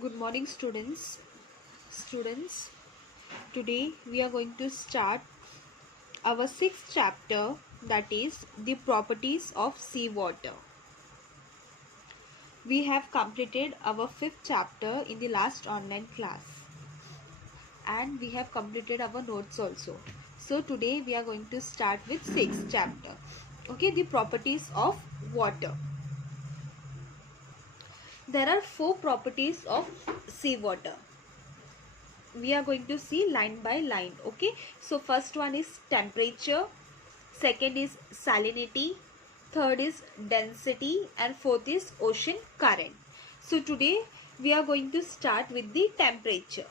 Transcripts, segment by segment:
Good morning, students. Today we are going to start our sixth chapter, that is the properties of seawater. We have completed our fifth chapter in the last online class, and we have completed our notes also. So today we are going to start with sixth chapter. Okay, the properties of water. There are four properties of seawater. We are going to see line by line. Okay, so first one is temperature, second is salinity, third is density, and fourth is ocean current. So today we are going to start with the temperature.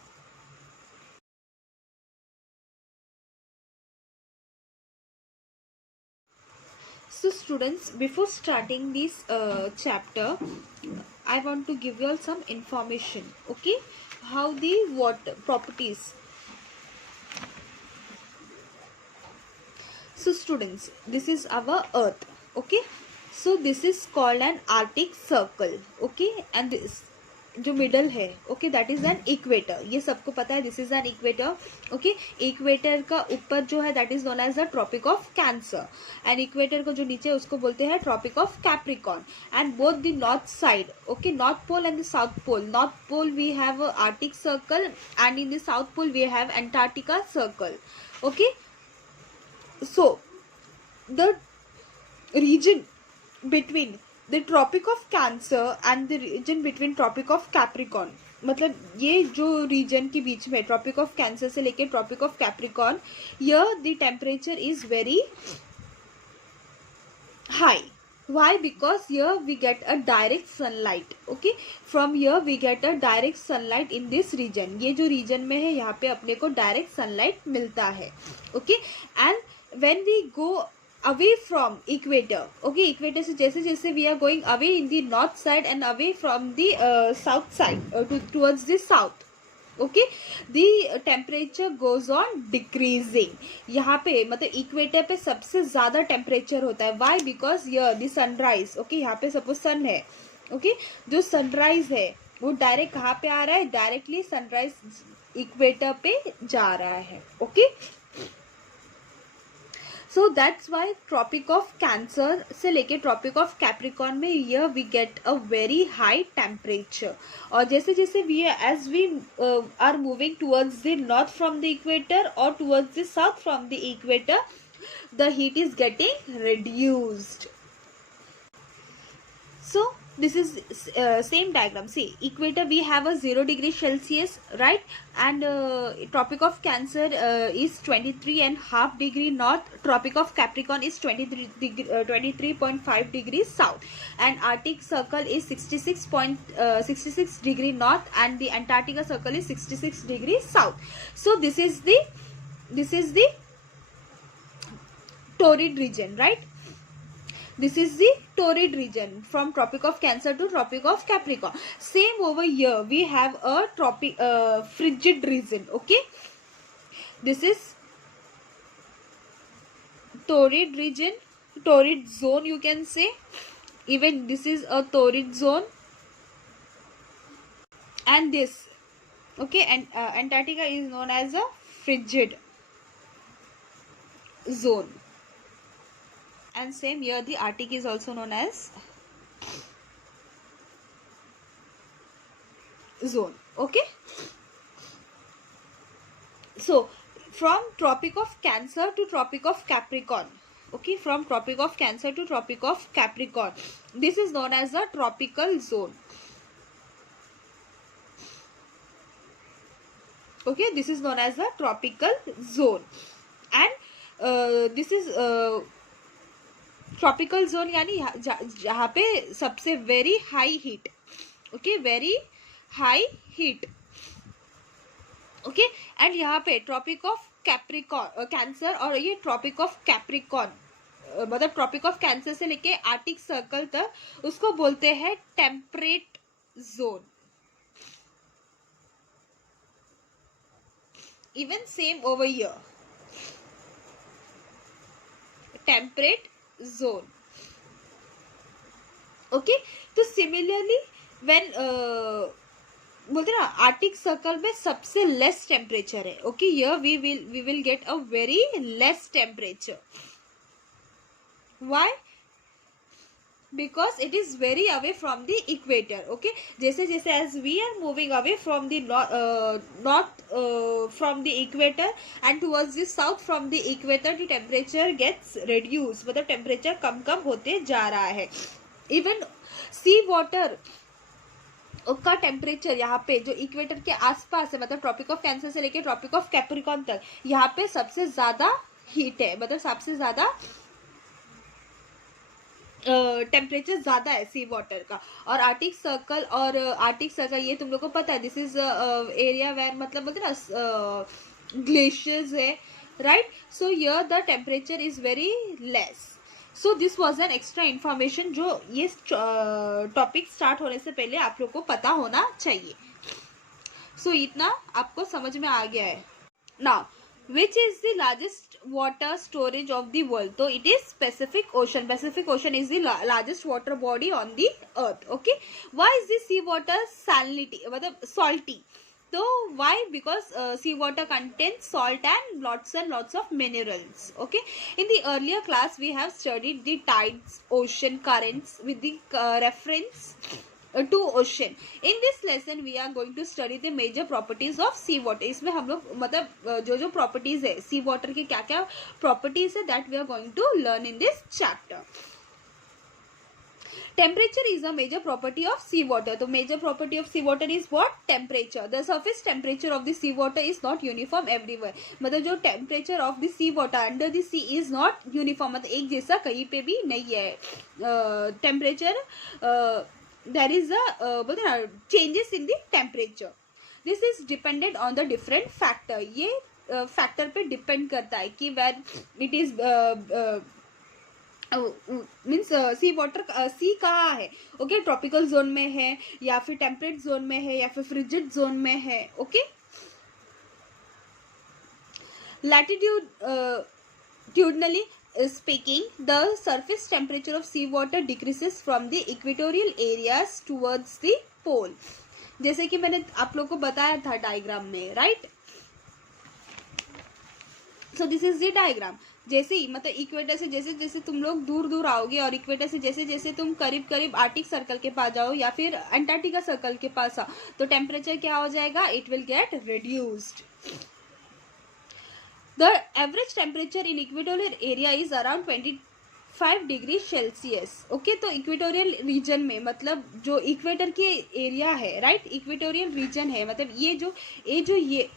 So students, before starting this chapter, I want to give you all some information. Okay, how the water properties. So students, this is our earth. Okay, so this is called an Arctic circle. Okay, and this जो middle है, okay, that is an equator. ये सबको पता है, this is an equator. Okay, equator का ऊपर जो है that is known as the tropic of Cancer, and equator को जो नीचे उसको बोलते हैं tropic of Capricorn. And both the north side, okay, north pole and the south pole. North pole we have Arctic Circle, and in the south pole we have Antarctica circle. Okay, so the region between the tropic of cancer and the region between tropic of capricorn, मतलब ये जो रीजन के बीच में tropic of cancer से लेके tropic of Capricorn, here the temperature is very high. Why? Because here we get a direct sunlight. Okay, from here we get a direct sunlight in this region. ये जो region में है यहाँ पे अपने को direct sunlight मिलता है. Okay, and when we go away from equator, okay, equator से जैसे जैसे we are going away in the north side and away from the south side, towards the south, okay, the temperature goes on decreasing. यहाँ पे मतलब इक्वेटर पे सबसे ज्यादा temperature होता है. Why? Because here the sunrise, okay, यहाँ पे सपोज सन है, ओके, जो सनराइज है वो डायरेक्ट कहाँ पे आ रहा है, डायरेक्टली सनराइज इक्वेटर पे जा रहा है. Okay, so that's why tropic of cancer से लेके ट्रॉपिक ऑफ कैप्रिकॉर्न में यह we get a very high temperature. और जैसे जैसे we as we are moving towards the north from the equator और towards the south from the equator, the heat is getting reduced. So this is same diagram. See, equator we have a 0 degree Celsius, right? And tropic of cancer is 23.5 degree north. Tropic of capricorn is 23.5 degrees south, and arctic circle is 66 degree north, and the antarctica circle is 66 degrees south. So this is the torrid region, right? This is the torrid region from tropic of cancer to tropic of capricorn. Same over here we have a tropic frigid region. Okay, this is torrid region, torrid zone you can say. Even this is a torrid zone, and this, okay, and Antarctica is known as a frigid zone. And same here the Arctic is also known as zone. Okay, so from tropic of cancer to tropic of capricorn, okay, from tropic of cancer to tropic of capricorn, this is known as a tropical zone. Okay, this is known as a tropical zone. And this is tropical zone यानी जहाँ पे सबसे very high heat. Okay, very high heat. Okay, and यहाँ पे tropic of Capricorn cancer, और ये tropic of Capricorn मतलब tropic of cancer से लेके आर्टिक सर्कल तक, उसको बोलते हैं temperate zone. Even same over here, temperate zone. Okay, so similarly when बोलते ना आर्टिक सर्कल में सबसे लेस टेम्परेचर है. Okay, here we will get a very less temperature. Why? because it is very away from the equator. Okay, जैसे जैसे as we are moving away from the north from the equator and towards the south from the equator, the temperature gets reduced. मतलब टेम्परेचर कम कम होते जा रहा है. इवन सी वाटर का टेम्परेचर यहाँ पे जो इक्वेटर के आसपास है, मतलब ट्रॉपिक ऑफ कैंसर से लेके ट्रॉपिक ऑफ कैप्रिकॉन तक, यहाँ पे सबसे ज्यादा हीट है, मतलब सबसे ज्यादा टेम्परेचर ज्यादा है सी वाटर का. और आर्टिक सर्कल ये तुम लोग को पता है, दिस इज एरिया वेयर मतलब बोलते ना ग्लेशियर्स है, right. So here the temperature is very less. So this was an extra information जो ये टॉपिक स्टार्ट होने से पहले आप लोग को पता होना चाहिए. सो इतना आपको समझ में आ गया है. Now which is the largest water storage of the world? तो it is Pacific Ocean. Pacific Ocean is the largest water body on the earth. Okay, why is the sea water salinity मतलब salty? So why? Because sea water contains salt and lots of minerals. Okay, in the earlier class we have studied the tides, ocean currents with the reference to ocean. In this lesson we are going to study the major properties of sea water. इसमें हम लोग मतलब जो properties है sea water के क्या क्या properties है that we are going to learn in this chapter. Temperature is a major property of sea water. तो major property of sea water is what? Temperature. The surface temperature of the sea water is not uniform everywhere. मतलब जो temperature of the sea water under the sea is not uniform, मतलब एक जैसा कहीं पे भी नहीं है. Temperature there is a changes in the temperature. This is dependent on the different factor. ये factor पे depend करता है कि when it is means sea water sea कहाँ है. ओके, ट्रॉपिकल जोन में है या फिर टेम्परेट जोन में है या फिर फ्रिजिड जोन में है. Okay, latitudinally speaking, the surface temperature of sea water decreases from the equatorial areas towards the pole. जैसे कि मैंने आप लोग को बताया था डायग्राम में, right. So this is the diagram. जैसे ही मतलब इक्वेटर से जैसे जैसे तुम लोग दूर दूर आओगे और इक्वेटर से जैसे जैसे तुम करीब करीब आर्टिक सर्कल के पास जाओ या फिर अंटार्कटिका सर्कल के पास आओ तो टेम्परेचर क्या हो जाएगा? It will get reduced. The average temperature in equatorial area is around 25 degree Celsius. Okay, तो इक्वेटोरियल रीजन में मतलब जो इक्वेटर के एरिया है, राइट, इक्वेटोरियल रीजन है, मतलब ये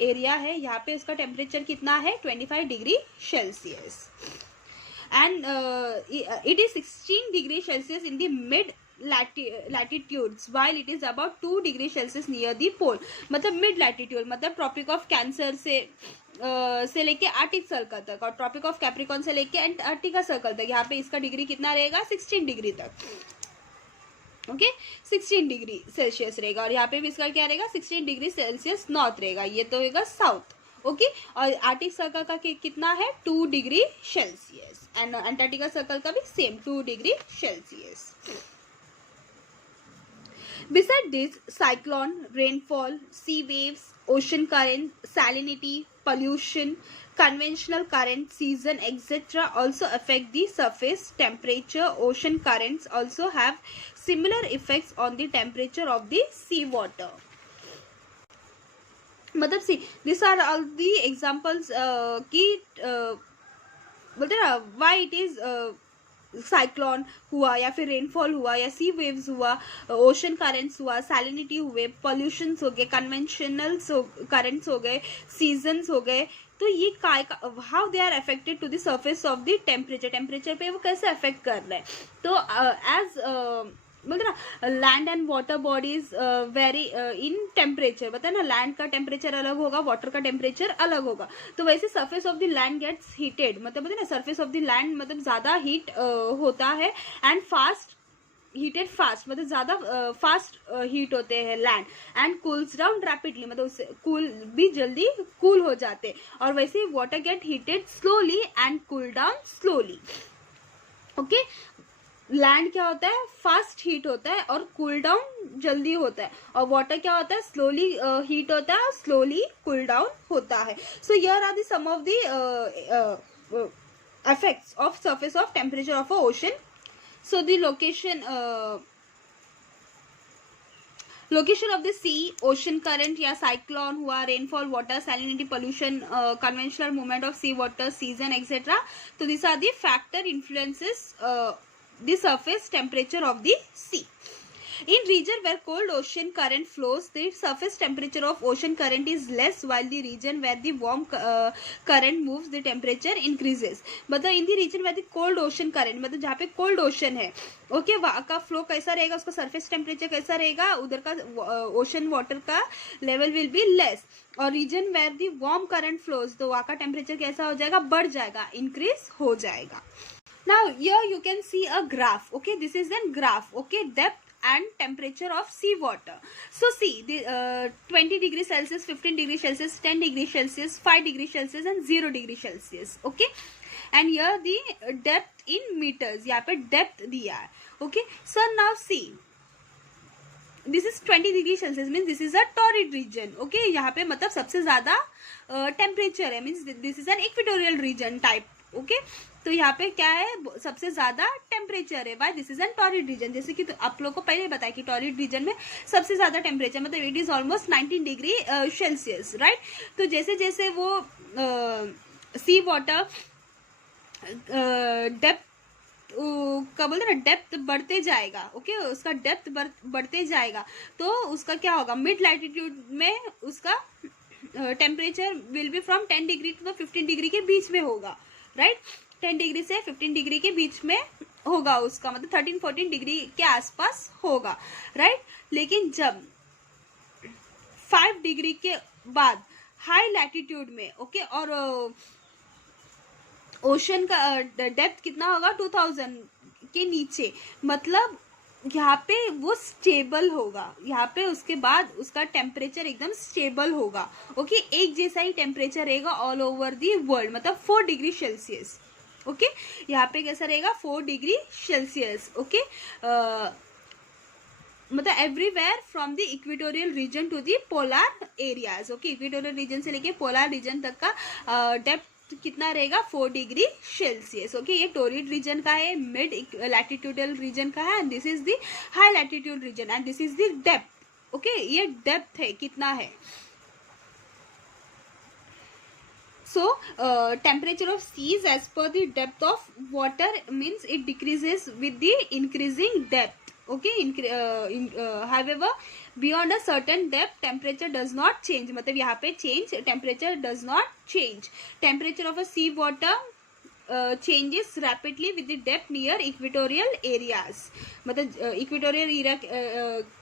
एरिया है, यहाँ पे इसका टेम्परेचर कितना है? 25 degree Celsius. And it is 16 degree Celsius in the mid latitudes while it is about 2 degree Celsius near the pole. मतलब मिड लैटिट्यूड मतलब ट्रॉपिक ऑफ कैंसर से लेके आर्टिक सर्कल तक और ट्रॉपिक ऑफ कैप्रिकॉन से लेके अंटार्कटिका सर्कल तक. यहाँ पे इसका डिग्री कितना रहेगा? 16 डिग्री तक. ओके, 16 डिग्री सेल्सियस रहेगा. और यहाँ पे भी इसका क्या रहेगा? 16 डिग्री सेल्सियस नॉर्थ रहेगा. ये तो होगा साउथ. ओके, और आर्टिक सर्कल का कितना है? 2 degree Celsius. And Antarctica circle का भी सेम 2 degree Celsius. Besides this, cyclone, rainfall, sea waves, ocean current, salinity, pollution, conventional current, season, etc. also affect the surface temperature. Ocean currents also have similar effects on the temperature of the sea water. मतलब see, these are all the examples कि बोलते ना why it is cyclone हुआ या फिर रेनफॉल हुआ या सी वेव्स हुआ, ओशन करेंट्स हुआ, सैलिनिटी हुए, पॉल्यूशंस हो गए, कन्वेंशनल करेंट्स हो गए, सीजन्स हो गए. तो ये how they are affected to the surface of the temperature पे वो कैसे अफेक्ट कर रहे हैं. तो एज बोलते ना land and water bodies very in temperature. बताए ना, लैंड का टेम्परेचर अलग होगा, वाटर का टेम्परेचर अलग होगा. तो वैसे surface of the land gets heated, मतलब बोलते ना सरफेस ऑफ द लैंड मतलब ज्यादा हीट होता है एंड हीटेड फास्ट मतलब ज्यादा फास्ट हीट होते हैं land. And cools down rapidly मतलब उससे कूल भी जल्दी कूल हो जाते. और वैसे water gate heated slowly and cool down slowly. Okay, land क्या होता है, फास्ट हीट होता है और कूल डाउन जल्दी होता है, और वाटर क्या होता है, स्लोली हीट होता है और स्लोली कूल डाउन होता है. So here are the some of the effects of surface of temperature of a ocean. So the location of the sea, ocean current या cyclone हुआ, rainfall, water salinity, pollution, conventional movement of sea water, season, etc. So these are the factor influences the surface temperature of the sea. In region where cold ocean current flows, the surface temperature of ocean current is less, while the region where the warm current moves, the temperature increases. मतलब in the region where the cold ocean current, मतलब जहाँ पे cold ocean है, ओके, वहाँ का फ्लो कैसा रहेगा, उसका सरफेस टेम्परेचर कैसा रहेगा, उधर का ओशन वाटर का लेवल विल बी लेस. और region where the warm current flows, तो वहाँ का टेम्परेचर कैसा हो जाएगा, बढ़ जाएगा, इंक्रीज हो जाएगा. Now here you can see a graph. Okay, this is then graph. Okay, depth and temperature of sea water. So see the 20 degree Celsius, 15 degree Celsius, 10 degree Celsius, 5 degree Celsius and 0 degree Celsius. Okay, and here the depth in meters, यहाँ पे depth दिया है. Okay, so now see, this is 20 degree Celsius, means this is a torrid region. Okay, यहाँ पे मतलब सबसे ज़्यादा temperature है, means this is an equatorial region type. Okay, तो यहाँ पे क्या है, सबसे ज्यादा टेम्परेचर है. Why, this is an torrid region. जैसे कि तो आप लोग को पहले बताया कि टॉरिड रीजन में सबसे ज्यादा टेम्परेचर मतलब it is almost 19 degree Celsius, right. तो जैसे जैसे वो सी वाटर डेप्थ क्या बोलते हैं ना, डेप्थ बढ़ते जाएगा. ओके, उसका डेप्थ बढ़ते जाएगा तो उसका क्या होगा, मिड लैटिट्यूड में उसका temperature will be from 10 degree to 15 degree के बीच में होगा, राइट. 10 डिग्री से 15 डिग्री के बीच में होगा उसका, मतलब 13-14 डिग्री के आसपास होगा, राइट. लेकिन जब 5 डिग्री के बाद हाई लैटिट्यूड में, ओके, और ओशन का डेप्थ कितना होगा, 2000 के नीचे, मतलब यहाँ पे वो स्टेबल होगा. यहाँ पे उसके बाद उसका टेम्परेचर एकदम स्टेबल होगा. ओके, एक जैसा ही टेम्परेचर रहेगा ऑल ओवर दी वर्ल्ड, मतलब 4 डिग्री सेल्सियस. ओके, यहाँ पे कैसा रहेगा, 4 डिग्री सेल्सियस. ओके, मतलब everywhere from the equatorial region to the polar areas. Okay, equatorial region से लेके पोलर रीजन तक का डेप्थ कितना रहेगा, 4 डिग्री सेल्सियस. ओके, ये टोरिड रीजन का है, मिड लैटिट्यूडल रीजन का है, and this is the high latitude region, and this is the depth. Okay, ये डेप्थ है, कितना है. So temperature of seas as per the depth of water means it decreases with the increasing depth. Okay, however beyond a certain depth temperature does not change. मतलब यहाँ पे change, temperature does not change. Temperature of a sea water changes rapidly with the depth near equatorial areas. मतलब equatorial area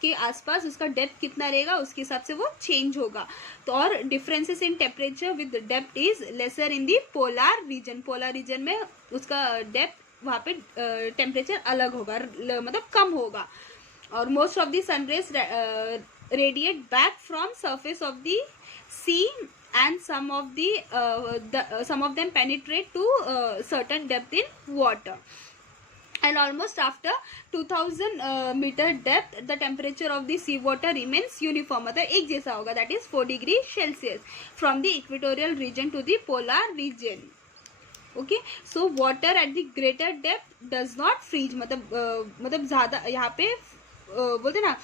के आसपास उसका डेप्थ कितना रहेगा, उसके हिसाब से वो चेंज होगा. तो और differences in temperature with depth is lesser in the polar region. Polar region में उसका डेप्थ, वहाँ पे टेम्परेचर अलग होगा, मतलब कम होगा. और most of the sunrays radiate back from surface of the sea and some of them penetrate to certain depth in water, and almost after 2000 meter depth the temperature of the sea water remains uniform, मतलब एक जैसा होगा, that is 4 degree Celsius from the equatorial region to the polar region. Okay, so water at the greater depth does not freeze. मतलब ज़्यादा यहाँ पे बोलते ना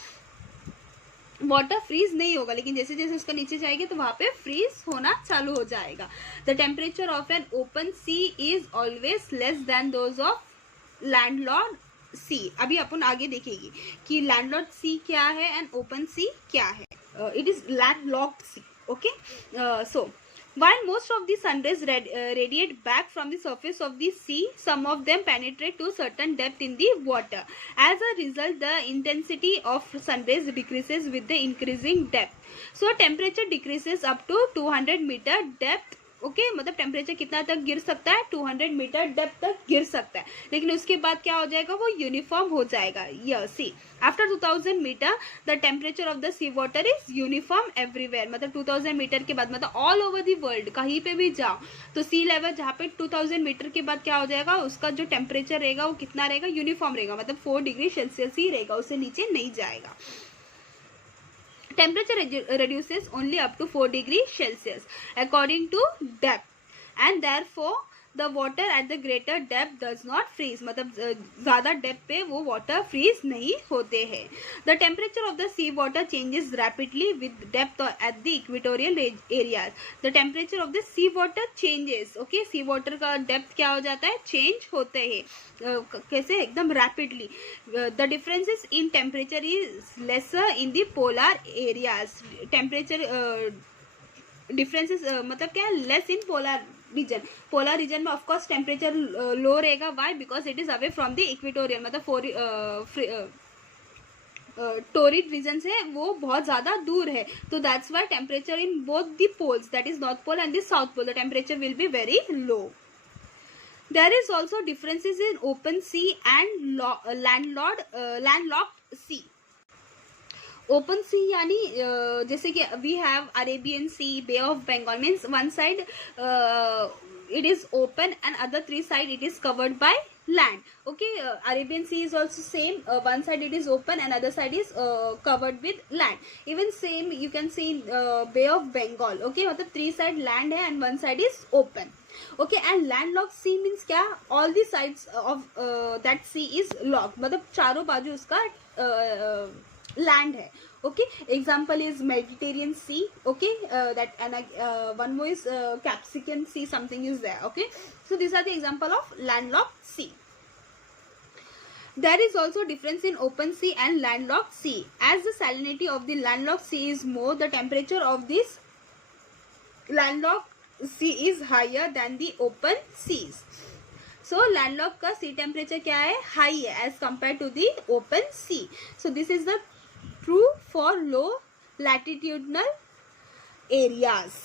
वाटर फ्रीज नहीं होगा, लेकिन जैसे जैसे उसका नीचे जाएगी तो वहाँ पे फ्रीज होना चालू हो जाएगा. The temperature of an open sea is always less than those of landlord sea. अभी अपन आगे देखेगी कि लैंडलॉर्ड सी क्या है एंड ओपन सी क्या है. It is landlocked sea. Okay, so while most of the sun rays radiate back from the surface of the sea, some of them penetrate to certain depth in the water. As a result, the intensity of sun rays decreases with the increasing depth. So temperature decreases up to 200 meter depth okay मतलब टेम्परेचर कितना तक गिर सकता है, 200 metre depth तक गिर सकता है, लेकिन उसके बाद क्या हो जाएगा, वो यूनिफॉर्म हो जाएगा। Yes, sea after 2000 metre the temperature of the sea water is uniform everywhere, मतलब 2000 मीटर के बाद मतलब ऑल ओवर दी वर्ल्ड कहीं पे भी जाओ तो सी लेवल जहाँ पे 2000 मीटर के बाद क्या हो जाएगा, उसका जो टेम्परेचर रहेगा वो कितना रहेगा, यूनिफॉर्म रहेगा, मतलब 4 डिग्री सेल्सियस ही रहेगा, उससे नीचे नहीं जाएगा। Temperature reduces only up to 4 degrees Celsius according to depth, and therefore the water at the greater depth does not freeze, मतलब ज़्यादा डेप्थ पे वो वाटर फ्रीज नहीं होते हैं। The temperature of the sea water changes rapidly with depth at the equatorial areas. The temperature of the sea water changes, okay, sea water का डेप्थ क्या हो जाता है, चेंज होते हैं, कैसे, एकदम rapidly. The differences in temperature is lesser in the polar areas. Temperature differences मतलब क्या है, less in polar region. Polar region में ऑफकोर्स टेम्परेचर लो रहेगा, why, because it is away from the equatorial, मतलब टोरिड रीजन से वो बहुत ज्यादा दूर है, तो that's why temperature in both the poles, that is north pole and the south pole, the temperature will be very low. There is also differences in open sea and landlocked sea. Open sea यानी जैसे कि we have Arabian sea, bay of Bengal, means one side it is open and other 3 side it is covered by land. Okay, Arabian Sea is also same, one side it is open and other side is covered with land. Even same you can see in Bay of Bengal. Okay, मतलब 3 side land है and 1 side is open. Okay, and landlocked sea means क्या, all the sides of that sea is locked, मतलब चारों बाजू उसका land है। okay, example is Mediterranean Sea, okay, that and one more is Caspian Sea, something is there. Okay, so these are the example of landlocked sea. There is also difference in open sea and landlocked sea. As the salinity of the landlocked sea is more, the temperature of this landlocked sea is higher than the open seas. So landlocked का sea temperature क्या है, high है as compared to the open sea. So this is the true for low latitudinal areas.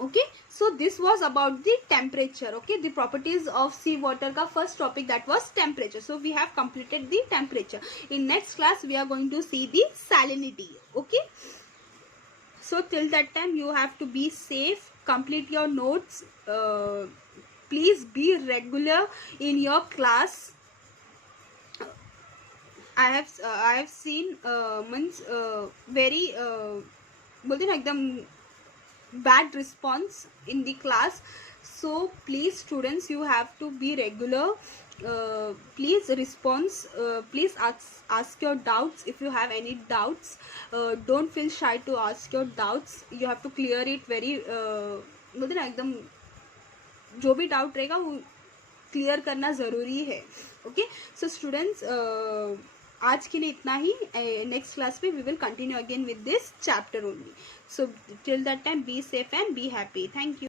Okay, so this was about the temperature. Okay, the properties of sea water का first topic, that was temperature. So we have completed the temperature. In next class we are going to see the salinity. Okay, so till that time you have to be safe, complete your notes, please be regular in your class. I have seen means very बोलते ना एकदम bad response in the class. So please students, you have to be regular. Please respond. Please ask your doubts if you have any doubts. Don't feel shy to ask your doubts. You have to clear it very बोलते ना एकदम जो भी डाउट रहेगा वो क्लियर करना ज़रूरी है. ओके, सो स्टूडेंट्स आज के लिए इतना ही. नेक्स्ट क्लास में we will continue again with this chapter only. So till that time be safe and be happy. Thank you.